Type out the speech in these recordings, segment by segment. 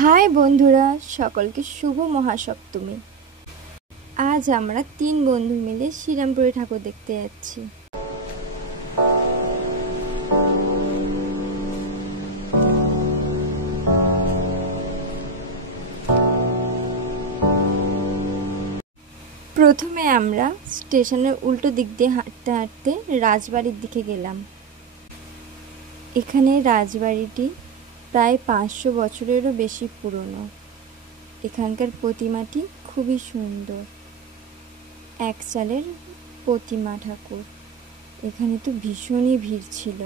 High বন্ধুরা, সকলকে শুভ মহাসপ্তমী। আজ আমরা 3 বন্ধু মিলে শ্রীরামপুরে ঠাকুর দেখতে যাচ্ছি। প্রথমে আমরা স্টেশনের উল্টো দিক দিয়ে হাঁটতে হাঁটতে রাজবাড়ির দিকে গেলাম। এখানে রাজবাড়িটি প্রায় 500 বছরেরও বেশি পুরনো। এখানকার প্রতিমাটি খুবই সুন্দর, এক চালের প্রতিমা ঠাকুর। এখানে তো ভীষণই ভিড় ছিল।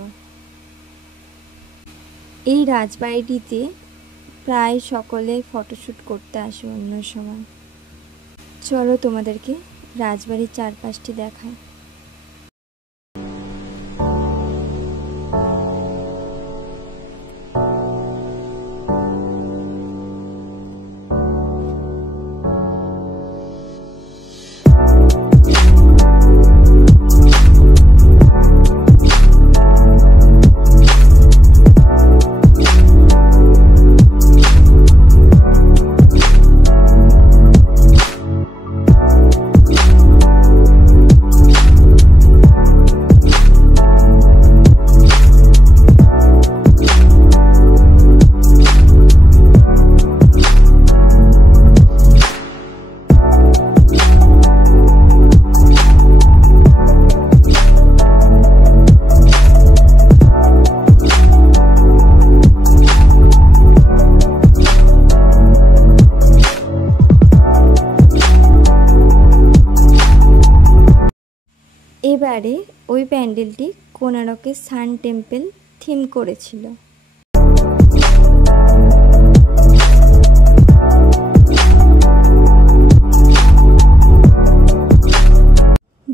এই রাজবাড়িটিতে প্রায় সকলে ফটোশ্যুট করতে আসে অন্য সময়। চলো তোমাদেরকে রাজবাড়ির চারপাশটি দেখায়। এবারে ওই প্যান্ডেলটি কোণারকের সান টেম্পল থিম করেছিল।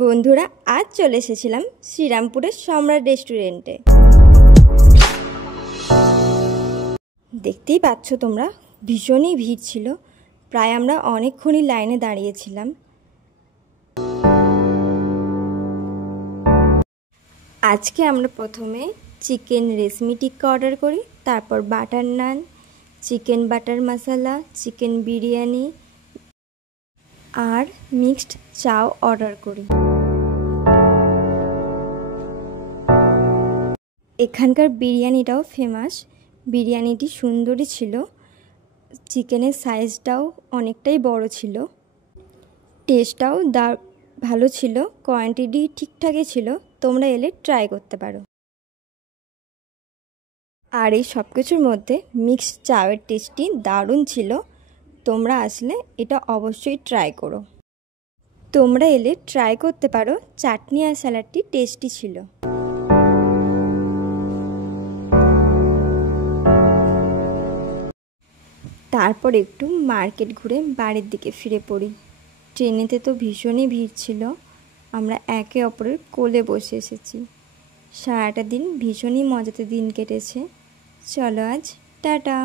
বন্ধুরা, আজ চলে এসেছিলাম শ্রীরামপুরের সম্রাট রেস্টুরেন্টে। দেখতেই পাচ্ছ তোমরা, ভীষণই ভিড় ছিল। প্রায় আমরা অনেকক্ষণই লাইনে দাঁড়িয়েছিলাম। আজকে আমরা প্রথমে চিকেন রেশমি টিক্কা অর্ডার করি, তারপর বাটার নান, চিকেন বাটার মশলা, চিকেন বিরিয়ানি আর মিক্সড চাও অর্ডার করি। এখানকার বিরিয়ানিটাও ফেমাস। বিরিয়ানিটি সুন্দরই ছিল, চিকেনের সাইজটাও অনেকটাই বড় ছিল, টেস্টটাও ভালো ছিল, কোয়ান্টিটি ঠিকঠাকই ছিল। তোমরা এলে ট্রাই করতে পারো। আর এই সব কিছুর মধ্যে মিক্সড চায়ের টেস্টটি দারুণ ছিল। তোমরা আসলে এটা অবশ্যই ট্রাই করো। তোমরা এলে ট্রাই করতে পারো। চাটনি আর স্যালাডটি টেস্টি ছিল। তারপর একটু মার্কেট ঘুরে বাড়ির দিকে ফিরে পড়ি। ট্রেনেতে তো ভীষণই ভিড় ছিল। আমরা একে অপরের কোলে বসে এসেছি। সারাটা দিন ভীষণই মজাতে দিন কেটেছে। চলো আজ টাটা।